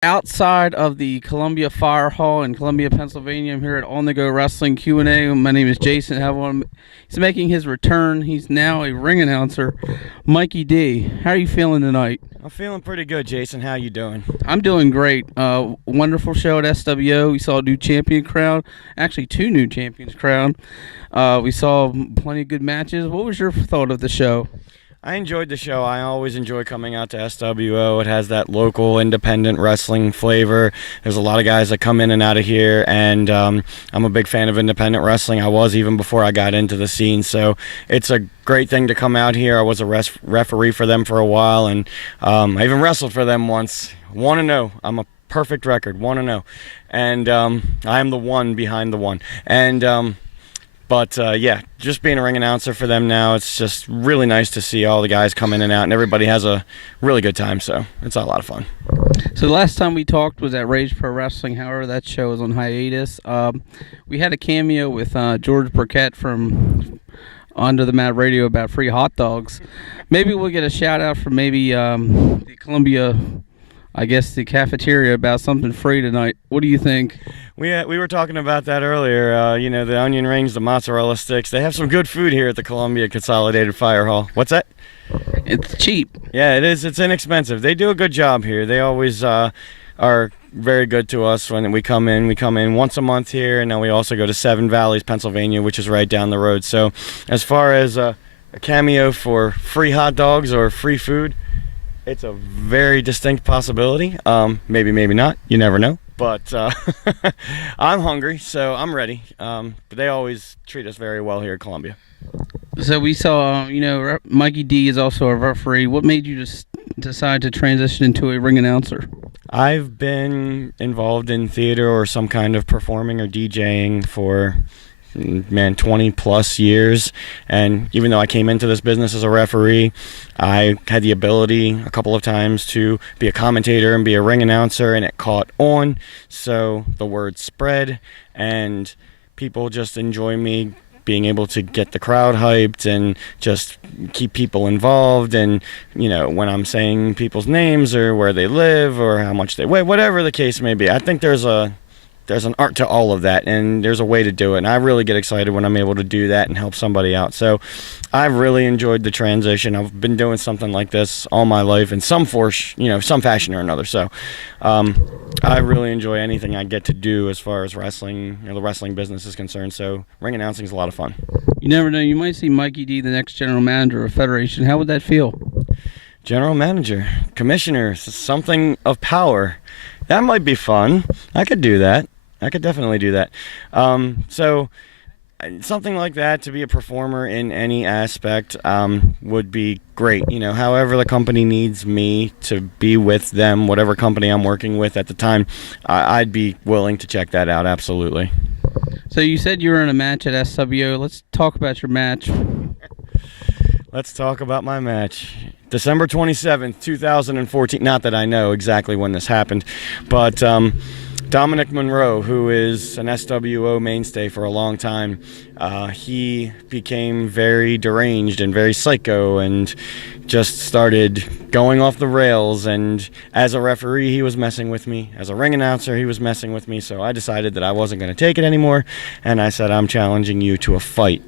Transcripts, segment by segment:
Outside of the Columbia Fire Hall in Columbia, Pennsylvania. I'm here at On The Go Wrestling Q&A. My name is Jason. He's making his return. He's now a ring announcer, Mikey D. How are you feeling tonight? I'm feeling pretty good, Jason. How you doing? I'm doing great. Wonderful show at SWO. We saw a new champion crown. Actually, two new champions crowned. We saw plenty of good matches. What was your thought of the show? I enjoyed the show. I always enjoy coming out to SWO. It has that local independent wrestling flavor. There's a lot of guys that come in and out of here, and I'm a big fan of independent wrestling. I was even before I got into the scene, so it's a great thing to come out here. I was a referee for them for a while, and I even wrestled for them once. 1-0. I'm a perfect record, 1-0. And I am the one behind the one. And But yeah, just being a ring announcer for them now, it's just really nice to see all the guys come in and out, and everybody has a really good time, so it's a lot of fun. So the last time we talked was at Rage Pro Wrestling. However, that show was on hiatus. We had a cameo with George Burkett from Under the Mat Radio about free hot dogs. Maybe we'll get a shout-out from maybe the Columbia, I guess, the cafeteria about something free tonight. What do you think? We were talking about that earlier. The onion rings, the mozzarella sticks. They have some good food here at the Columbia Consolidated Fire Hall. What's that? It's cheap. Yeah, it is. It's inexpensive. They do a good job here. They always are very good to us when we come in. We come in once a month here, and then we also go to Seven Valleys, Pennsylvania, which is right down the road. So as far as a cameo for free hot dogs or free food, it's a very distinct possibility. Maybe, maybe not. You never know. But I'm hungry, so I'm ready. But they always treat us very well here at Columbia. So we saw, Mikey D is also a referee. What made you just decide to transition into a ring announcer? I've been involved in theater or some kind of performing or DJing for 20 plus years, and even though I came into this business as a referee, I had the ability a couple of times to be a commentator and be a ring announcer, and it caught on, so the word spread, and people just enjoy me being able to get the crowd hyped and just keep people involved. And when I'm saying people's names or where they live or how much they weigh, whatever the case may be, I think there's an art to all of that, and there's a way to do it, and I really get excited when I'm able to do that and help somebody out. So I've really enjoyed the transition. I've been doing something like this all my life in some some fashion or another. So I really enjoy anything I get to do as far as wrestling, the wrestling business is concerned. So ring announcing is a lot of fun. You never know. You might see Mikey D, the next general manager of Federation. How would that feel? General manager, commissioner, something of power. That might be fun. I could do that. I could definitely do that. So something like that, to be a performer in any aspect, would be great. However the company needs me to be with them, whatever company I'm working with at the time, I'd be willing to check that out, absolutely. So you said you were in a match at SWO. Let's talk about your match. Let's talk about my match. December 27th, 2014. Not that I know exactly when this happened, but Dominic Monroe, who is an SWO mainstay for a long time, he became very deranged and very psycho and just started going off the rails. And as a referee, he was messing with me. As a ring announcer, he was messing with me. So I decided that I wasn't going to take it anymore, and I said, I'm challenging you to a fight.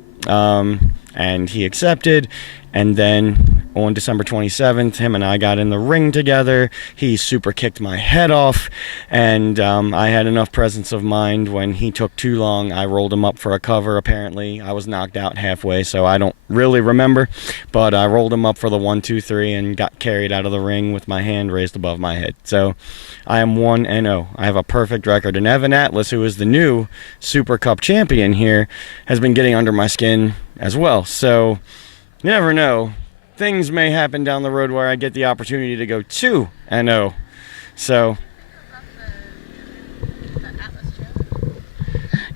And he accepted, and then on December 27th, him and I got in the ring together. He super kicked my head off, and I had enough presence of mind. When he took too long, I rolled him up for a cover. Apparently I was knocked out halfway, so I don't really remember, but I rolled him up for the 1, 2, 3 and got carried out of the ring with my hand raised above my head. So I am 1-0. I have a perfect record, and Evan Atlas, who is the new Super Cup champion here, has been getting under my skin as well. So you never know. Things may happen down the road where I get the opportunity to go 2-0. So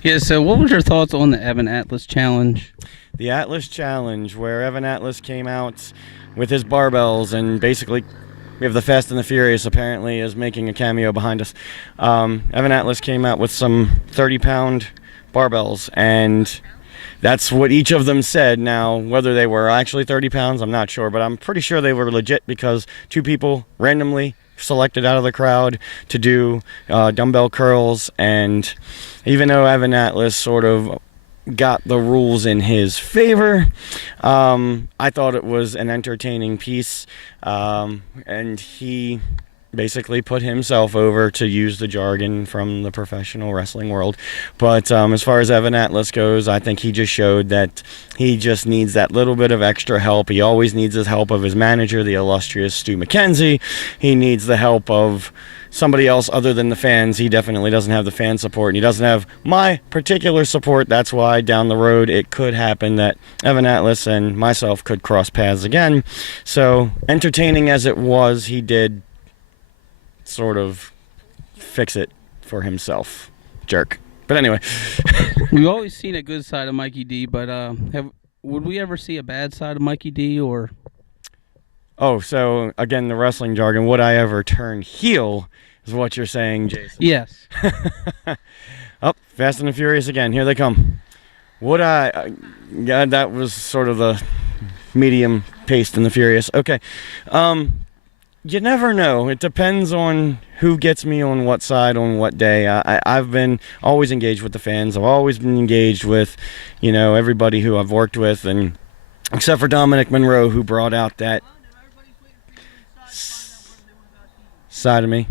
Yeah, so what was your thoughts on the Evan Atlas challenge? The Atlas challenge, where Evan Atlas came out with his barbells, and basically we have the Fast and the Furious apparently is making a cameo behind us. Evan Atlas came out with some 30-pound barbells, and that's what each of them said. Now, whether they were actually 30 pounds, I'm not sure, but I'm pretty sure they were legit, because two people randomly selected out of the crowd to do dumbbell curls, and even though Evan Atlas sort of got the rules in his favor, I thought it was an entertaining piece, and he basically put himself over, to use the jargon from the professional wrestling world. But as far as Evan Atlas goes, I think he just showed that he just needs that little bit of extra help. He always needs the help of his manager, the illustrious Stu McKenzie. He needs the help of somebody else other than the fans. He definitely doesn't have the fan support, and he doesn't have my particular support. That's why down the road it could happen that Evan Atlas and myself could cross paths again. So entertaining as it was, he did sort of fix it for himself. Jerk. But anyway. We've always seen a good side of Mikey D, but would we ever see a bad side of Mikey D, or? Oh, so again, the wrestling jargon, would I ever turn heel is what you're saying, Jason? Yes. Oh, Fast and the Furious again. Here they come. Would I? God, that was sort of the medium paced and the Furious. Okay. You never know. It depends on who gets me on what side on what day. I've been always engaged with the fans. I've always been engaged with, everybody who I've worked with, and except for Dominic Monroe, who brought out that side of me.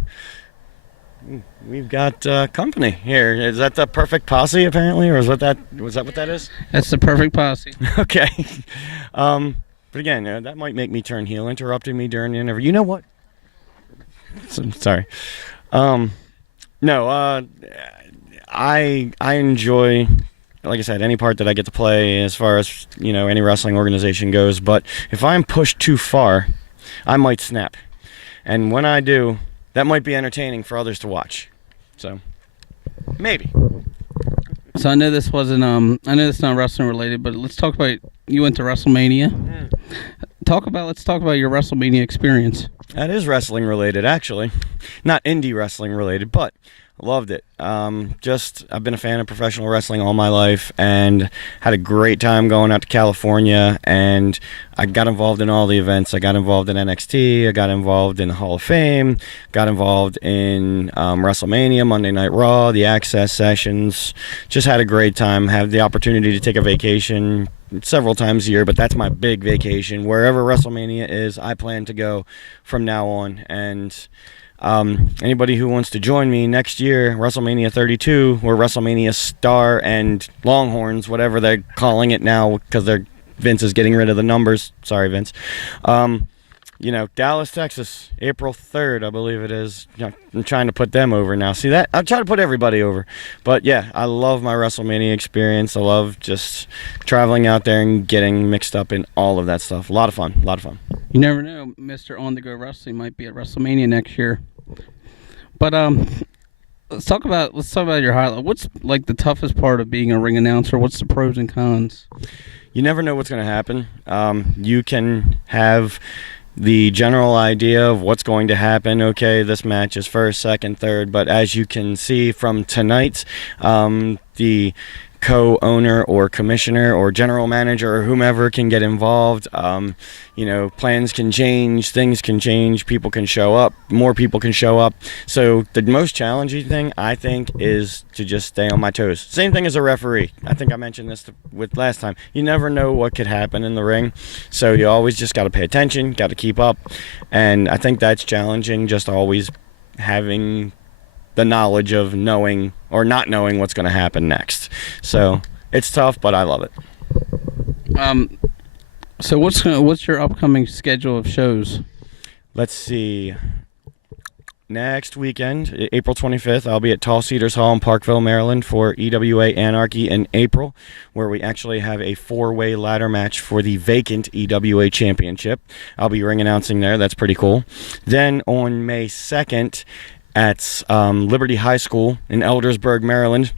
We've got company here. Is that the perfect posse, apparently, or was that what that is? That's the perfect posse. Okay. But again, that might make me turn heel, interrupting me during the interview. You know what? Sorry. No, I enjoy, like I said, any part that I get to play as far as, any wrestling organization goes. But if I'm pushed too far, I might snap. And when I do, that might be entertaining for others to watch. So, maybe. So I know this wasn't I know it's not wrestling related, but let's talk about, you went to WrestleMania. Yeah. Let's talk about your WrestleMania experience. That is wrestling related, actually. Not indie wrestling related, but loved it. I've been a fan of professional wrestling all my life, and had a great time going out to California, and I got involved in all the events. I got involved in NXT, I got involved in the Hall of Fame, got involved in WrestleMania, Monday Night Raw, the Access sessions. Just had a great time. Had the opportunity to take a vacation several times a year, but that's my big vacation. Wherever WrestleMania is, I plan to go from now on. And anybody who wants to join me next year, WrestleMania 32, or WrestleMania Star and Longhorns, whatever they're calling it now, because Vince is getting rid of the numbers. Sorry, Vince. Dallas, Texas, April 3rd, I believe it is. I'm trying to put them over now. See that? I'm trying to put everybody over. But yeah, I love my WrestleMania experience. I love just traveling out there and getting mixed up in all of that stuff. A lot of fun. You never know, Mr. On the Go Wrestling might be at WrestleMania next year. But let's talk about your highlight. What's like the toughest part of being a ring announcer? What's the pros and cons? You never know what's going to happen. You can have the general idea of what's going to happen. Okay, this match is first, second, third, but as you can see from tonight, the co-owner or commissioner or general manager or whomever can get involved. Plans can change, things can change, people can show up, more people can show up. So the most challenging thing, I think, is to just stay on my toes. Same thing as a referee. I think I mentioned this with last time. You never know what could happen in the ring, so you always just got to pay attention, got to keep up, and I think that's challenging, just always having the knowledge of knowing or not knowing what's going to happen next. So it's tough, but I love it. So what's your upcoming schedule of shows? Let's see. Next weekend, April 25th, I'll be at Tall Cedars Hall in Parkville, Maryland for EWA Anarchy in April, where we actually have a 4-way ladder match for the vacant EWA Championship. I'll be ring announcing there. That's pretty cool. Then on May 2nd, at Liberty High School in Eldersburg, Maryland,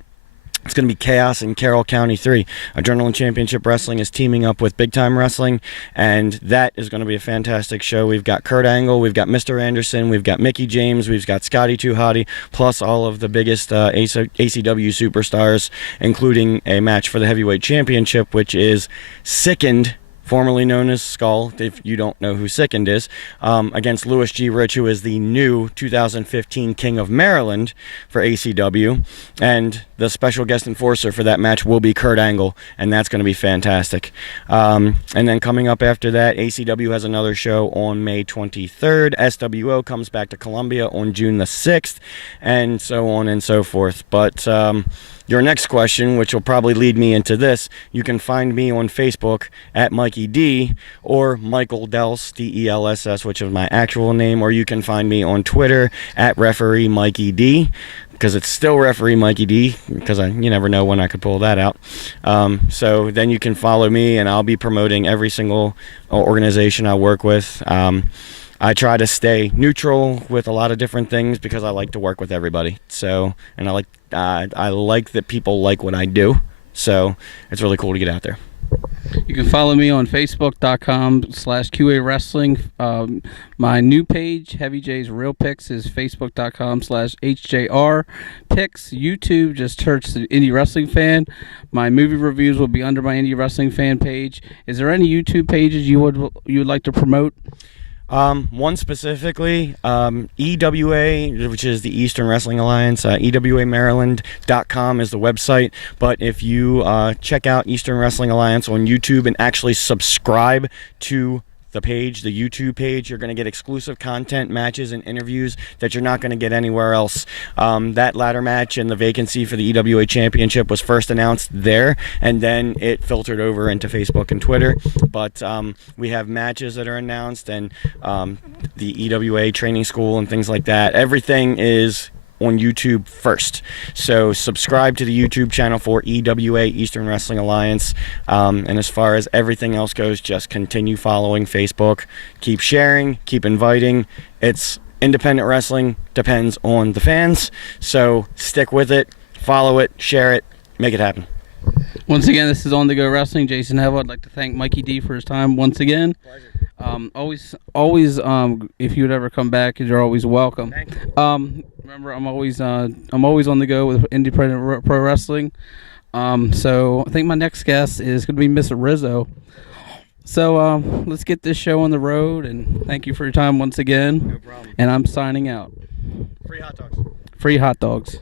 it's going to be Chaos in Carroll County 3. Adrenaline Championship Wrestling is teaming up with Big Time Wrestling, and that is going to be a fantastic show. We've got Kurt Angle, we've got Mr. Anderson, we've got Mickey James, we've got Scotty Too Hottie, plus all of the biggest ACW superstars, including a match for the Heavyweight Championship, which is Sickened formerly known as Skull, if you don't know who Sickened is, against Louis G. Rich, who is the new 2015 King of Maryland for ACW. And the special guest enforcer for that match will be Kurt Angle, and that's going to be fantastic. And then coming up after that, ACW has another show on May 23rd. SWO comes back to Columbia on June the 6th, and so on and so forth. But your next question, which will probably lead me into this, you can find me on Facebook at Mikey D or Michael Dels, D-E-L-S-S, which is my actual name, or you can find me on Twitter at Referee Mikey D, because it's still Referee Mikey D, because you never know when I could pull that out. So then you can follow me, and I'll be promoting every single organization I work with. I try to stay neutral with a lot of different things because I like to work with everybody. So, and I like that people like what I do. So it's really cool to get out there. You can follow me on Facebook.com/QA Wrestling. My new page, Heavy J's Real Picks, is Facebook.com/HJR Picks. YouTube, just search the Indie Wrestling Fan. My movie reviews will be under my Indie Wrestling Fan page. Is there any YouTube pages you would like to promote? One specifically, EWA, which is the Eastern Wrestling Alliance, EWAMaryland.com is the website. But if you check out Eastern Wrestling Alliance on YouTube and actually subscribe to the page, the YouTube page, you're going to get exclusive content, matches, and interviews that you're not going to get anywhere else. That ladder match and the vacancy for the EWA Championship was first announced there, and then it filtered over into Facebook and Twitter. But we have matches that are announced, and the EWA training school and things like that. Everything is on YouTube first. So subscribe to the YouTube channel for EWA, Eastern Wrestling Alliance. And as far as everything else goes, just continue following Facebook. Keep sharing, keep inviting. It's independent wrestling, depends on the fans. So stick with it, follow it, share it, make it happen. Once again, this is On The Go Wrestling. Jason Hevell. I'd like to thank Mikey D for his time once again. Pleasure. Always, if you would ever come back, you're always welcome. Thank you. Remember, I'm always on the go with independent pro wrestling. So I think my next guest is going to be Miss Rizzo. So let's get this show on the road, and thank you for your time once again. No problem. And I'm signing out. Free hot dogs. Free hot dogs.